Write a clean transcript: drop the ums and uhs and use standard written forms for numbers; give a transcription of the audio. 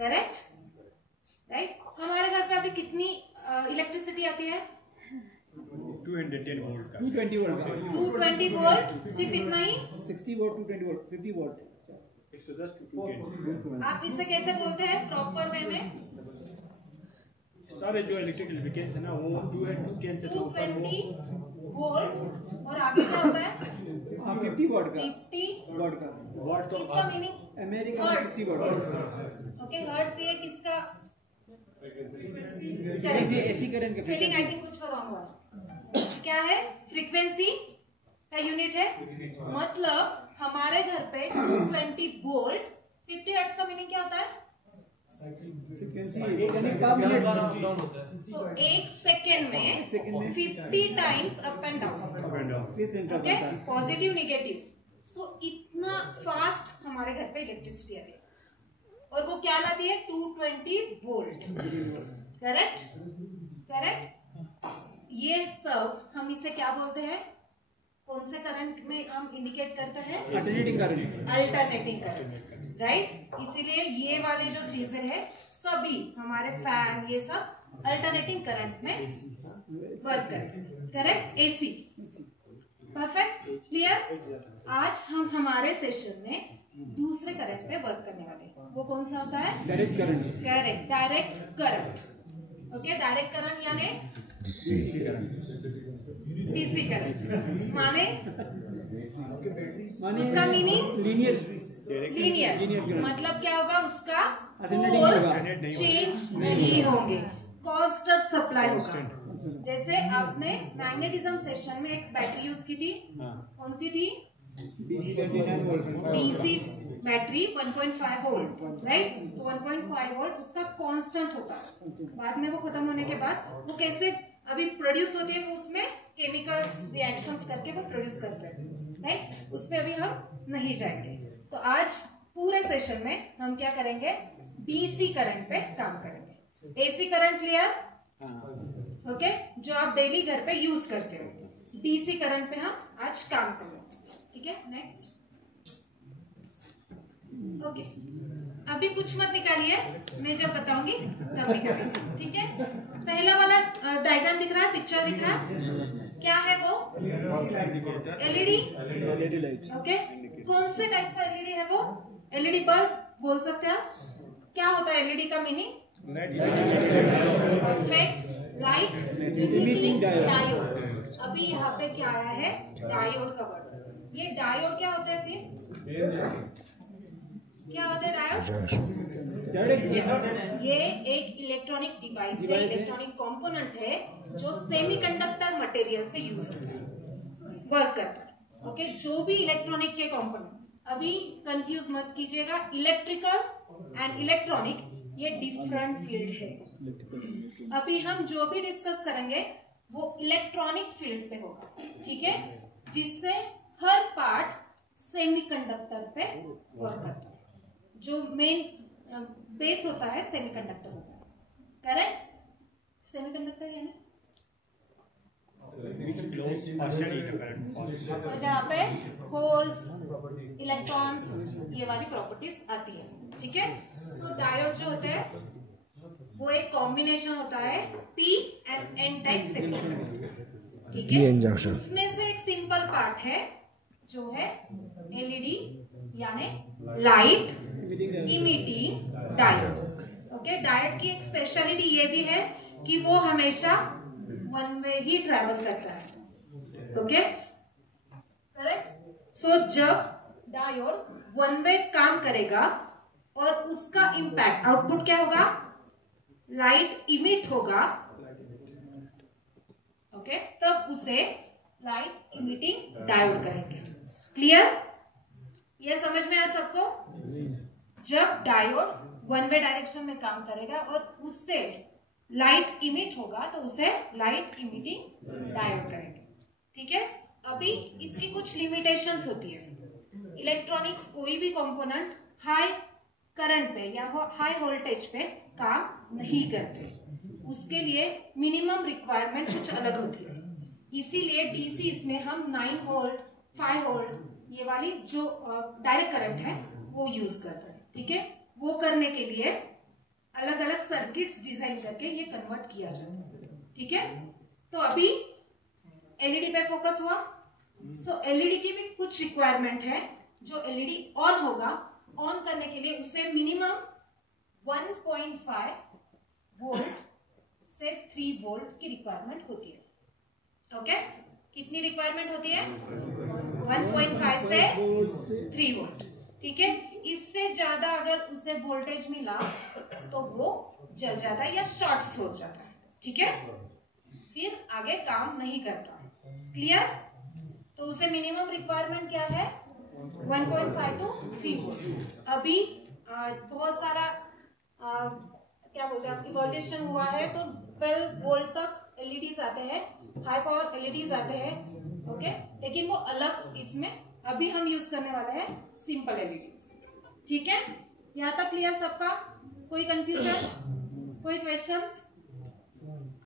Correct, right. हमारे घर पे अभी कितनी इलेक्ट्रिसिटी आती है? 210 वोल्ट का, 220 वोल्ट का, 220 वोल्ट, सिर्फ इतना ही? 60 वोल्ट 220 वोल्ट 50 वोल्ट 110 to 210। आप इसे कैसे बोलते हैं प्रॉपर वे में? सारे जो इलेक्ट्रिकल व्हीकल्स है ना वो 210 से 220 वोल्ट और आगे क्या होता है? 50 वोल्ट का, 50 वोल्ट का। वॉट तो इसका मीनिंग अमेरिका में 60 वोल्ट। ओके, हर्ट्ज ये किसका? एसी करंट के स्पेलिंग आई थिंक कुछ रॉन्ग हुआ। क्या है? फ्रीक्वेंसी का यूनिट है। मतलब हमारे घर पे 220 वोल्ट 50 हर्ट्ज का मीनिंग क्या होता है? फ्रीक्वेंसी यानी पर मिनट, सो एक सेकेंड में 50 टाइम्स अप एंड डाउन, किस सेंटर ओके, पर? Positive negative. सो इतना फास्ट हमारे घर पे इलेक्ट्रिसिटी आ रही है और वो क्या लाती है? 220 वोल्ट। Correct, correct. ये सब हम इसे क्या बोलते हैं? कौन से करंट में हम इंडिकेट करते हैं? Alternating current, alternating current, right. इसीलिए ये वाली जो चीजें हैं सभी हमारे फैन ये सब अल्टरनेटिंग करंट में वर्क करें। Correct, AC. Perfect, clear. आज हम हमारे सेशन में दूसरे करंट पे वर्क करने वाले हैं। वो कौन सा होता है? Direct current. Correct, direct current. Okay, direct current यानी डीसी करंट। माने उसका मीनिंग लीनियर। मतलब क्या होगा? उसका पोल्स चेंज नहीं होंगे, कांस्टेंट सप्लाई होगा। जैसे आपने मैग्नेटिज्म सेशन में एक बैटरी यूज की थी, कौन सी थी? DC battery 1.5 volt, right. 1.5 volt उसका कांस्टेंट होगा। बाद में वो खत्म होने के बाद वो कैसे अभी प्रोड्यूस होती है? वो उसमें केमिकल्स रिएक्शंस करके वो प्रोड्यूस करते हैं, राइट। उसमें अभी हम नहीं जाएंगे। तो आज पूरे सेशन में हम क्या करेंगे? डीसी करंट पे काम करेंगे। AC current clear? ओके, जो आप डेली घर पे यूज करते हो। डीसी करंट पे हम आज काम करेंगे, ठीक है। Next, okay. अभी कुछ मत निकालिए, मैं जब बताऊंगी तब निकालिए, ठीक है। पहला वाला डायग्राम दिख रहा है, पिक्चर दिख रहा है, क्या है वो? LED, okay. कौन से टाइप का एलईडी है वो? एलईडी बल्ब बोल सकते हैं आप। क्या होता है एलईडी का meaning? Perfect, light emitting diode. अभी यहाँ पे क्या आया है? डायोड का वर्ड। ये डायोड क्या होता है? फिर क्या होता है डायोड? ये एक इलेक्ट्रॉनिक डिवाइस है, इलेक्ट्रॉनिक कंपोनेंट है जो सेमीकंडक्टर मटेरियल से यूज वर्क करता है। ओके, जो भी इलेक्ट्रॉनिक के कंपोनेंट, अभी कंफ्यूज मत कीजिएगा, इलेक्ट्रिकल एंड इलेक्ट्रॉनिक ये डिफरेंट फील्ड है। अभी हम जो भी डिस्कस करेंगे वो इलेक्ट्रॉनिक फील्ड पे होगा, ठीक है, जिससे हर पार्ट सेमीकंडक्टर पे वर्क करता है। जो मेन बेस होता है सेमीकंडक्टर होता है। करेक्ट, सेमीकंडक्टर है ना, जहाँ पे होल्स, इलेक्ट्रॉन्स, ये वाली प्रॉपर्टीज आती है, ठीक है। सो डायोड जो होते हैं वो एक कॉम्बिनेशन होता है P and N type semiconductor, ठीक है। उसमें से एक सिंपल पार्ट है जो है एलईडी यानी light emitting diode. Okay, diode की एक स्पेशलिटी ये भी है कि वो हमेशा वन वे ही ट्रेवल करता है। Okay, correct. सो जब डायोड वन वे काम करेगा और उसका इम्पैक्ट आउटपुट क्या होगा? लाइट इमिट होगा, ओके, तब उसे लाइट इमिटिंग डायोड कहेंगे। क्लियर? ये समझ में आया सबको? जब डायोड वन वे डायरेक्शन में काम करेगा और उससे लाइट इमिट होगा तो उसे लाइट इमिटिंग डायोड करेंगे, ठीक है। अभी इसकी कुछ लिमिटेशंस होती है। इलेक्ट्रॉनिक्स कोई भी कंपोनेंट हाई करंट पे या हाई वोल्टेज पे काम नहीं करते, उसके लिए मिनिमम रिक्वायरमेंट कुछ अलग होती है। इसीलिए डीसी इसमें हम 9 वोल्ट 5 वोल्ट ये वाली जो डायरेक्ट करंट है वो यूज करते हैं, ठीक है। वो करने के लिए अलग अलग सर्किट्स डिजाइन करके ये कन्वर्ट किया जाता है। ठीक है, तो अभी एलईडी पे फोकस हुआ। सो एलईडी की भी कुछ रिक्वायरमेंट है। जो एलईडी ऑन होगा, ऑन करने के लिए उसे मिनिमम 1.5 वोल्ट से 3 वोल्ट की रिक्वायरमेंट होती है। ओके, कितनी रिक्वायरमेंट होती है? 1.5 से 3 वोल्ट। ठीक है, इससे ज्यादा अगर उसे वोल्टेज मिला तो वो जल जाता है या शॉर्ट हो जाता है। ठीक है, फिर आगे काम नहीं करता। क्लियर? तो उसे मिनिमम रिक्वायरमेंट क्या है? 1.5 to 3 वोल्ट। अभी बहुत सारा क्या बोलते हैं, इवोल्यूशन हुआ है, तो 12 वोल्ट तक एलईडीज आते हैं, हाई पावर एलईडीज आते हैं। ओके, लेकिन वो अलग, इसमें अभी हम यूज करने वाले हैं सिंपल एलईडीज। ठीक है, यहाँ तक क्लियर सबका? कोई कंफ्यूजन, कोई क्वेश्चंस?